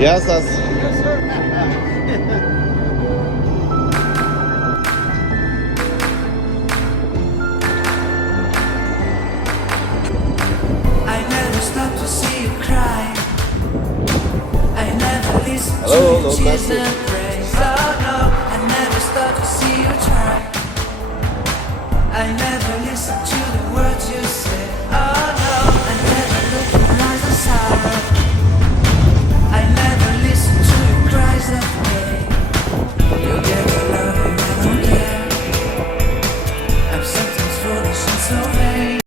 Yes, I never stop to see you cry. I never listen to Hello, your no tears message. and praise. Oh no, I never stop to see you try. I never listen to